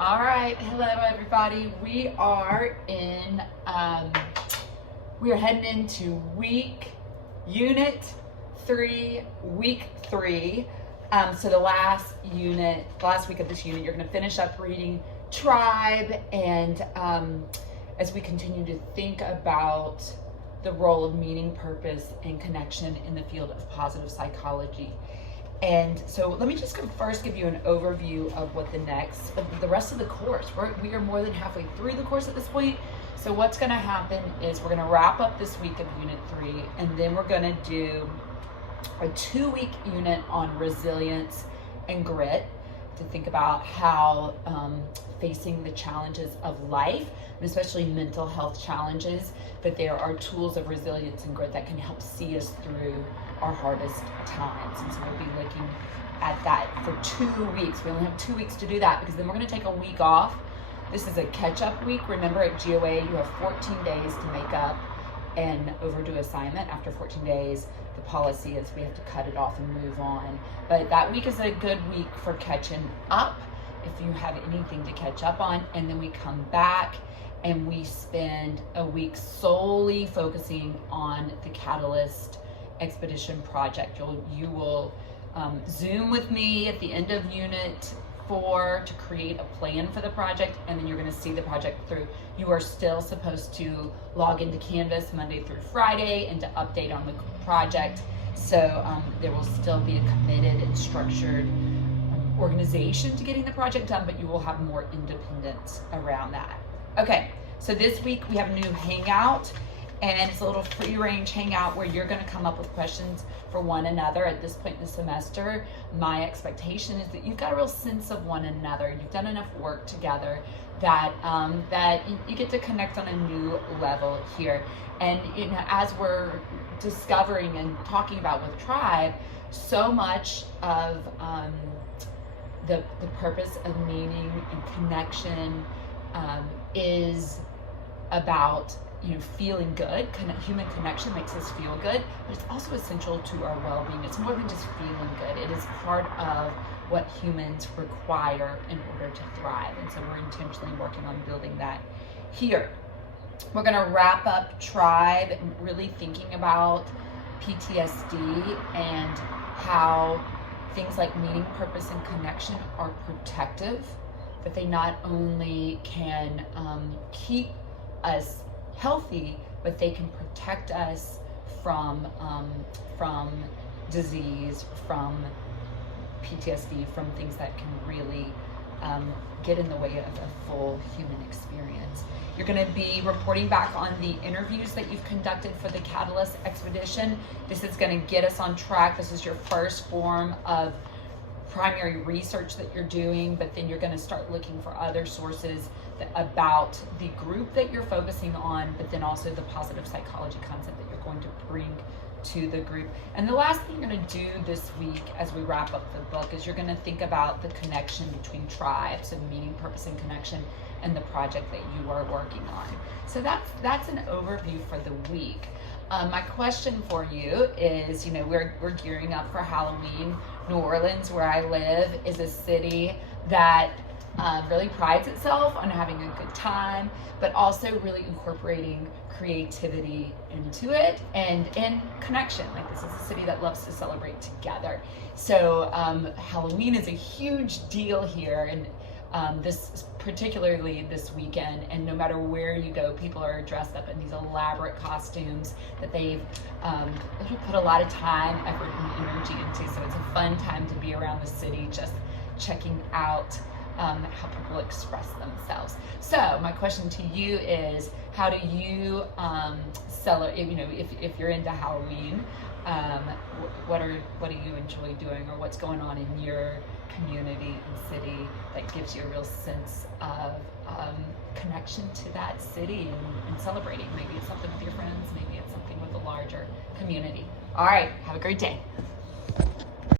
All right, hello everybody. We are heading into unit 3, week 3. So the last week of this unit, you're going to finish up reading Tribe, and as we continue to think about the role of meaning, purpose, and connection in the field of positive psychology. And so let me just first give you an overview of what the rest of the course. We are more than halfway through the course at this point. So what's going to happen is we're going to wrap up this week of unit 3, and then we're going to do a 2-week unit on resilience and grit to think about how facing the challenges of life, and especially mental health challenges, that there are tools of resilience and grit that can help see us through our hardest times. And so we'll be looking at that for 2 weeks. We only have 2 weeks to do that, because then we're going to take a week off. This is a catch-up week. Remember, at GOA you have 14 days to make up an overdue assignment. After 14 days, the policy is we have to cut it off and move on. But that week is a good week for catching up, if you have anything to catch up on. And then we come back and we spend a week solely focusing on the Catalyst Expedition project. You will Zoom with me at the end of unit 4 to create a plan for the project, and then you're going to see the project through. You are still supposed to log into Canvas Monday through Friday and to update on the project. So there will still be a committed and structured organization to getting the project done, but you will have more independence around that. Okay, so this week we have a new hangout, and it's a little free range hangout where you're going to come up with questions for one another. At this point in the semester, my expectation is that you've got a real sense of one another. You've done enough work together that you get to connect on a new level here. And as we're discovering and talking about with Tribe, so much of the purpose of meaning and connection is about feeling good. Human connection makes us feel good, but it's also essential to our well-being. It's more than just feeling good. It is part of what humans require in order to thrive. And so we're intentionally working on building that here. We're going to wrap up Tribe and really thinking about PTSD and how things like meaning, purpose, and connection are protective, that they not only can keep us healthy, but they can protect us from disease, from PTSD, from things that can really get in the way of a full human experience. You're going to be reporting back on the interviews that you've conducted for the Catalyst Expedition. This is going to get us on track. This is your first form of primary research that you're doing, but then you're going to start looking for other sources about the group that you're focusing on, but then also the positive psychology concept that you're going to bring to the group. And the last thing you're going to do this week as we wrap up the book is you're going to think about the connection between tribes and meaning, purpose, and connection, and the project that you are working on. So that's an overview for the week. My question for you is, we're gearing up for Halloween. New Orleans, where I live, is a city that really prides itself on having a good time, but also really incorporating creativity into it and connection. Like, this is a city that loves to celebrate together. So Halloween is a huge deal here, and particularly this weekend, and no matter where you go, people are dressed up in these elaborate costumes that they've put a lot of time, effort, and energy into. So it's a fun time to be around the city, just checking out how people express themselves. So my question to you is, how do you celebrate? If you're into Halloween, what do you enjoy doing, or what's going on in your community and city that gives you a real sense of connection to that city and celebrating? Maybe it's something with your friends, maybe it's something with a larger community. All right, have a great day.